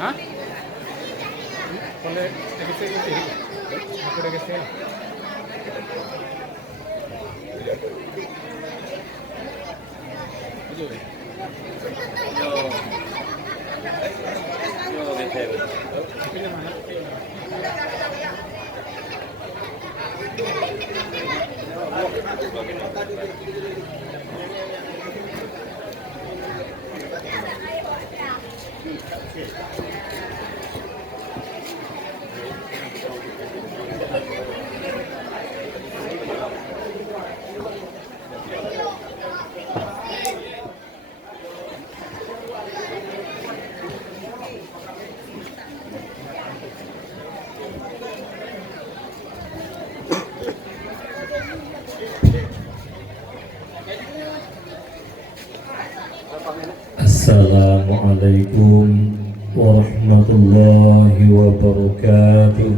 ¿Ah? Ponle, aquí estoy contigo. No creo que esté. Assalamualaikum warahmatullahi wabarakatuh.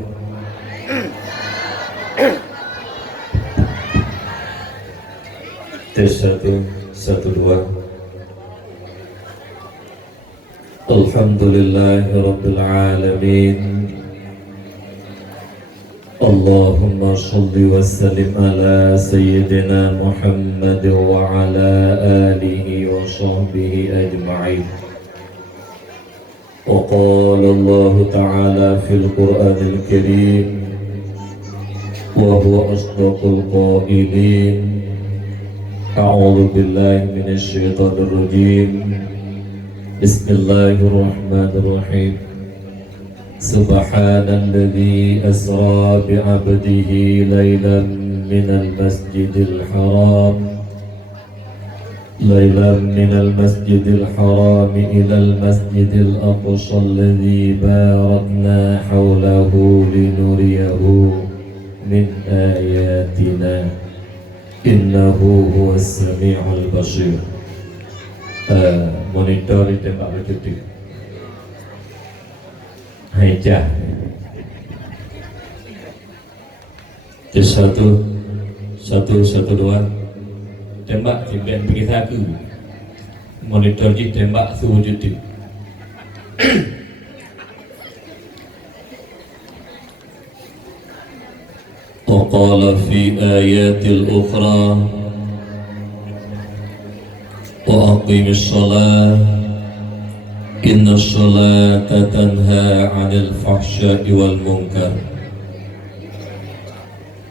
Tes 112. Alhamdulillahi rabbil alamin. Allahumma salli wa sallim ala sayyidina Muhammad wa ala alihi wa sahbihi ajma'in. Wa qala Allah ta'ala fil Qur'anil Karim wa huwa asdaqul qailin. A'udzu billahi minasy syaithanir rajim. Bismillahirrahmanirrahim. Subhanalladzi asra bi'abdihi laylan minal masjidil haram ilal masjidil aqsa alladzi barakna hawlahu linuriyahu min ayatina innahu huwas sami'ul basir. Monitor ditembak bercuti. Haijah. Tes 112. Tembak timben pergi aku. Monitor ji tembak suhu cuti. وقال في آيات الأخرى وأقيم الصلاة إن الصلاة تنهى عن الفحشاء والمنكر.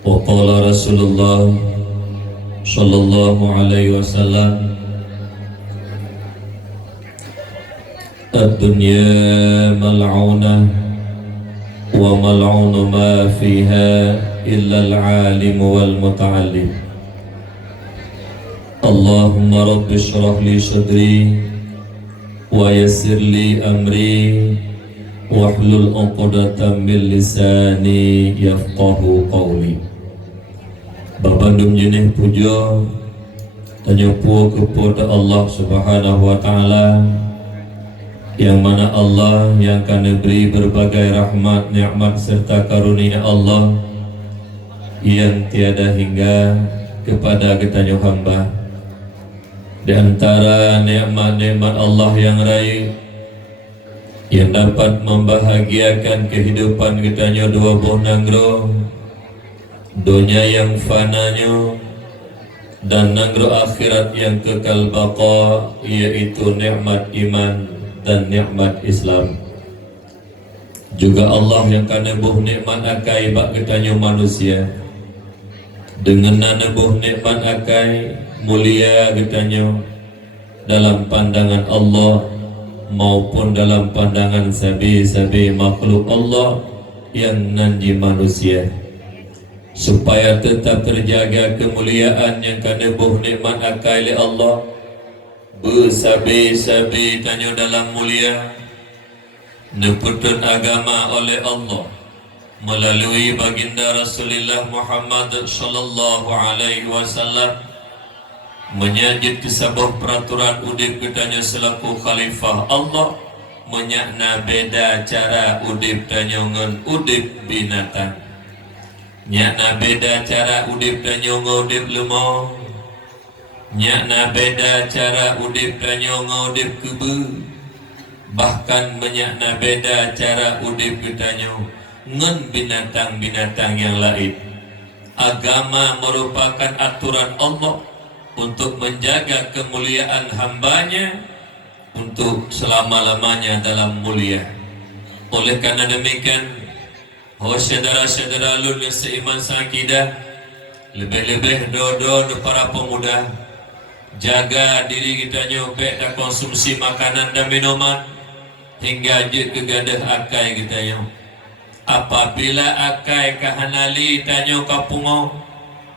وقال رسول الله صلى الله عليه وسلم الدنيا ملعونة وملعون ما فيها إلا العالم والمتعلم. اللهم رب اشرح لي صدري ويسر لي أمري واحلل عقدة من lisani yafqahu qawli. Babandung jenih puja tanyapu kepada Allah Subhanahu wa taala, yang mana Allah yang akan beri berbagai rahmat, nikmat serta karunia Allah yang tiada hingga kepada kita hamba. Di antara nikmat-nikmat Allah yang raih yang dapat membahagiakan kehidupan kita dua buah nanggro, dunia yang fananya dan nanggro akhirat yang kekal baqa, yaitu nikmat iman dan nikmat Islam. Juga Allah yang kana buh nikmat akai bak ketanya manusia, dengan nana buh nikmat akai mulia ketanya dalam pandangan Allah maupun dalam pandangan sabi-sabi makhluk Allah yang nanti manusia, supaya tetap terjaga kemuliaan yang kana buh nikmat akai li Allah bersabi-sabi tanya dalam mulia neputun agama oleh Allah melalui baginda Rasulullah Muhammad sallallahu alaihi wasallam, menyajid kesabuh peraturan udip ketanya selaku khalifah Allah, menyakna beda cara udip tanya ngan udip binatang, nyakna beda cara udip tanya ngan udip lemah, nyakna beda cara udip tanya ngan udip kebe, bahkan menyakna beda cara udip kitanya ngen binatang-binatang yang lain. Agama merupakan aturan Allah untuk menjaga kemuliaan hambanya untuk selama-lamanya dalam mulia. Oleh karena demikian, saudara-saudara lulus seiman sakidah, lebih-lebih dodo para pemuda, jaga diri kita nyobek dan konsumsi makanan dan minuman hingga je kegadah akai kita yo. Apabila akai kahanali tanyo kapungo,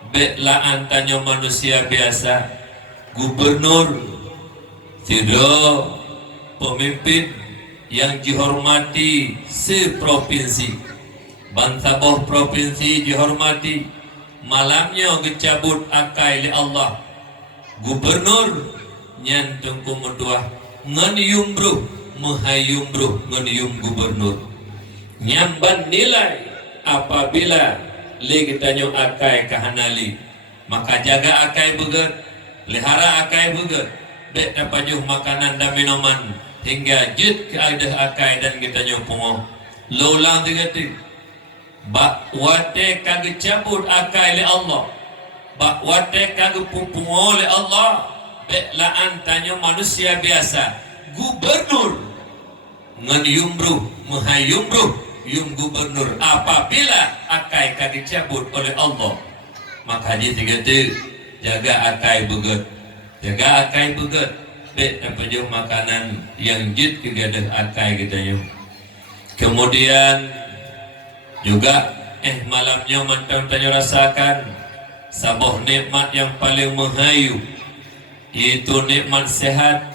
beklaan tanyo manusia biasa, gubernur, tidak pemimpin yang dihormati seprovinsi, bantaboh provinsi dihormati, malamnya gecabut akai li Allah. Gubernur nyantung kumudua ngan yumbruh mahayumbruh ngan yum gubernur nyamban nilai apabila li kitanyo akai kahanali, maka jaga akai beget, lihara akai beget, dek dapajuh makanan dan minuman hingga jut keadah akai dan kitanyo pungo lolang tingati bak wate kage cabut akai li Allah, bak wate kage pungo li Allah, dek laan tanyo manusia biasa gubernur ngan yumbruh mahayumbruh yum gubernur apabila akai kage cabut oleh Allah, maka dia tiga jaga akai beget, jaga akai beget, dek dapajuh makanan yang jut kegadah akai kita yo. Kemudian juga malamnya mantau tanyo rasakan sabuh nikmat yang paling menghayu, yaitu nikmat sehat,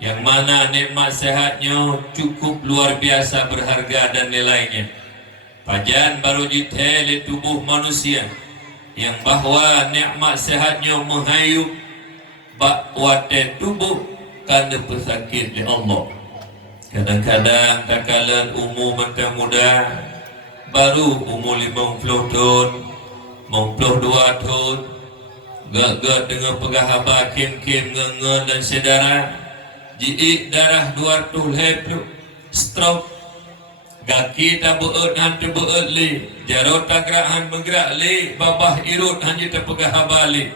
yang mana nikmat sehatnya cukup luar biasa berharga dan nilainya. Pajan baru diteli tubuh manusia yang bahwa nikmat sehatnya menghayu bak wate tubuh karena pesakit di Allah. Kadang-kadang takalan umur mata muda baru umur 50 tahun, 52 tahun, gak dengan pegahaba kim-kim ngengen dan sedara, jiik darah 200 leplu, stroke, gaki tak beut hantu beut li, jarot tak gerahan bergerak li, babah irut hanya terpegahaba li.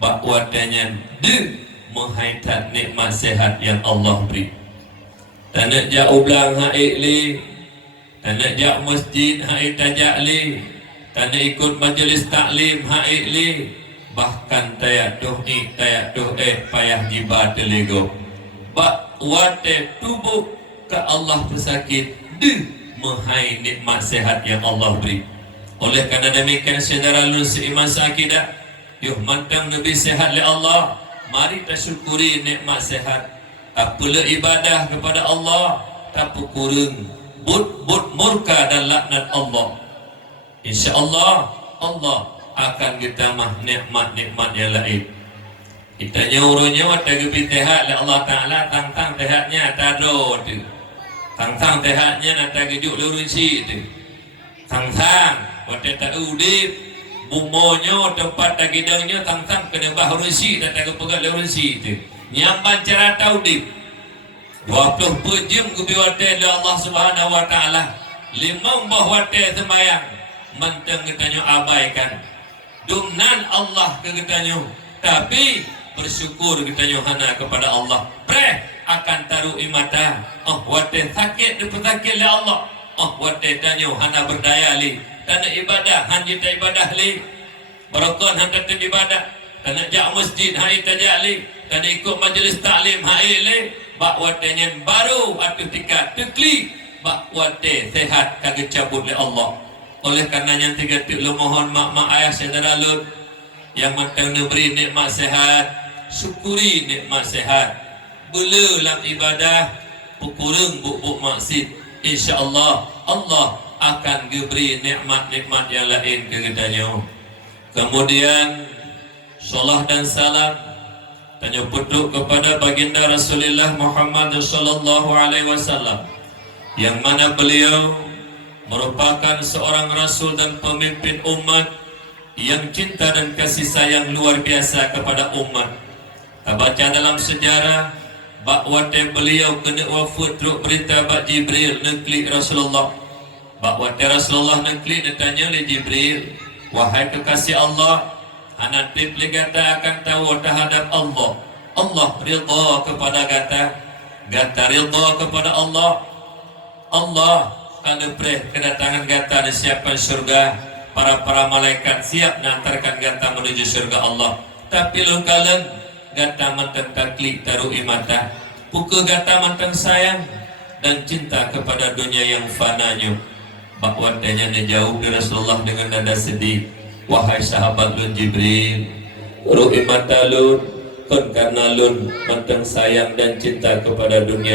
Bak watanya de menghaitat nikmat sehat yang Allah beri. Tak nak jak ublang haik li, tak nak jak masjid haik tajak li, tak nak ikut majlis taklim haik li, bahkan tayak tuh payah jibat lego. Bak wate tubuh ke Allah pesakit de menghai nikmat sehat yang Allah beri. Oleh karena demikian saudara lulus iman sakidah, yuh mantang lebih sehat li Allah, mari kita syukuri nikmat sehat. Tak pula ibadah kepada Allah, tak kurang but murka dan laknat Allah. InsyaAllah Allah akan kita mah nikmat-nikmat yang lain. Kita nyuruhnya waktu gebi tehat li Allah Ta'ala, tang-tang tehatnya tado tu, tang-tang tehatnya nata gejuk lurunsi tu, tang-tang waktu tak udip bumonya tempat tak gidangnya tang-tang kena bah rusi dan tak pegat lurunsi tu. Nyamban cara taudip 20 jam gubi wate li Allah Subhanahu wa taala, 5 bah wate sembayang menteng ketanyo abaikan dumnan Allah ke ketanyo, tapi bersyukur ketanyo hana kepada Allah pre akan taruh imata wate sakit dipesakit li Allah, wate tanyo hana berdaya li tanah ibadah hanya tak ibadah li barakon hanya tak ibadah tanah jak masjid hai tajak li tanah ikut majlis taklim hai li bak watenya baru atu tikat tekli bak wate sehat kagak cabut li Allah. Oleh karenanya tiga lu mohon mak ayah saudara lu yang mantang beri nikmat sehat, syukuri nikmat sehat, bela lam ibadah pukurung buk maksud, insyaallah Allah akan diberi nikmat-nikmat yang lain ke kitanya. Kemudian salat dan salam tanya putuk kepada baginda Rasulullah Muhammad sallallahu alaihi wasallam, yang mana beliau merupakan seorang rasul dan pemimpin umat yang cinta dan kasih sayang luar biasa kepada umat. Kita baca dalam sejarah bak wate beliau kena wafat truk berita bak Jibril neklik Rasulullah. Bak wate Rasulullah neklik ditanya oleh Jibril, wahai kekasih Allah, anak tipli gata akan tahu terhadap Allah. Allah ridha kepada gata ridha kepada Allah. Allah kalau preh kedatangan gata disiapkan surga, para malaikat siap mengantarkan gata menuju surga Allah. Tapi lu kalian gata manteng taklik taruh mata, pukul gata manteng sayang dan cinta kepada dunia yang fananya. Bakwatanya jauh dari Rasulullah dengan nada sedih, wahai sahabat lun Jibril, ru'i mata lun, kon karena lun manteng sayang dan cinta kepada dunia